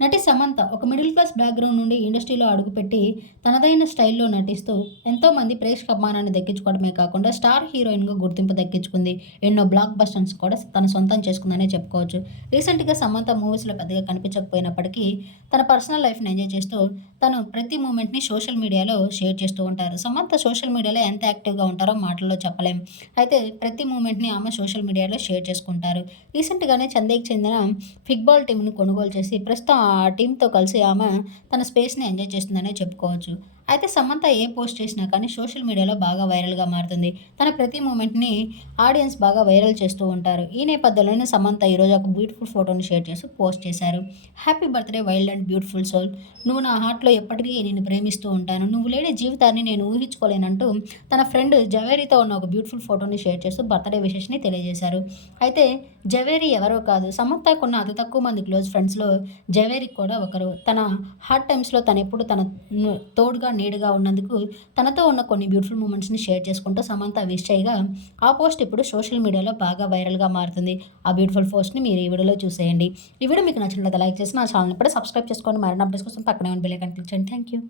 నటి సమంత ఒక middle class background నుండి ఇండస్ట్రీలో అడుగుపెట్టి తనదైన స్టైల్లో నటిస్తూ ఎంతోమంది ప్రేక్షక అభిమానాన్ని దక్కించుకోవడమే కాకుండా స్టార్ హీరోయిన్గా గుర్తింపు దక్కించుకుంది. ఎన్నో బ్లాక్ బస్టర్స్ కూడా తన సొంతం చేసుకుందనే చెప్పుకోవచ్చు. రీసెంట్గా సమంత మూవీస్లో పెద్దగా కనిపించకపోయినప్పటికీ తన పర్సనల్ లైఫ్ని ఎంజాయ్ చేస్తూ తను ప్రతి మూమెంట్ని సోషల్ మీడియాలో షేర్ చేస్తూ ఉంటారు. సమంత సోషల్ మీడియాలో ఎంత యాక్టివ్గా ఉంటారో మాటల్లో చెప్పలేం. అయితే ప్రతి మూమెంట్ని ఆమె సోషల్ మీడియాలో షేర్ చేసుకుంటారు. రీసెంట్గానే చందేకి చెందిన ఫిట్బాల్ టీంని కొనుగోలు చేసి ప్రస్తుతం ఆ టీంతో కలిసి ఆమె తన స్పేస్ని ఎంజాయ్ చేస్తుందనే చెప్పుకోవచ్చు. అయితే సమంత ఏ పోస్ట్ చేసినా కానీ సోషల్ మీడియాలో బాగా వైరల్గా మారుతుంది. తన ప్రతి మూమెంట్ని ఆడియన్స్ బాగా వైరల్ చేస్తూ ఉంటారు. ఈ నేపథ్యంలోనే సమంత ఈరోజు ఒక బ్యూటిఫుల్ ఫోటోని షేర్ చేసి పోస్ట్ చేశారు. Happy birthday wild and beautiful soul. నువ్వు నా హార్ట్లో ఎప్పటికీ నేను ప్రేమిస్తూ ఉంటాను. నువ్వు లేని జీవితాన్ని నేను ఊహించుకోలేనంటూ తన ఫ్రెండ్ జవేరీతో ఉన్న ఒక బ్యూటిఫుల్ ఫోటోని షేర్ చేస్తూ బర్త్డే విషెస్ని తెలియజేశారు. అయితే జవేరీ ఎవరో కాదు సమంతకున్న అతి తక్కువ మంది క్లోజ్ ఫ్రెండ్స్లో జవేరీ కూడా ఒకరు. తన హార్డ్ టైమ్స్లో తను ఎప్పుడు తన తోడుగా నీడుగా ఉన్నందుకు తనతో ఉన్న కొన్ని బ్యూటిఫుల్ మూమెంట్స్ని షేర్ చేసుకుంటూ సమంత విష్ చేయగా ఆ పోస్ట్ ఇప్పుడు సోషల్ మీడియాలో బాగా వైరల్గా మారుతుంది. ఆ బ్యూటిఫుల్ పోస్ట్ని మీరు ఈ వీడియోలో చూసేయండి. ఈ వీడియో మీకు నచ్చినట్లయితే లైక్ చేసి నా ఛానల్ ఇప్పుడు సబ్స్క్రైబ్ చేసుకోండి. మరిన్ని అప్డేట్స్ కోసం పక్కనే ఉన్న బిల్లే కనిపించండి థ్యాంక్ యూ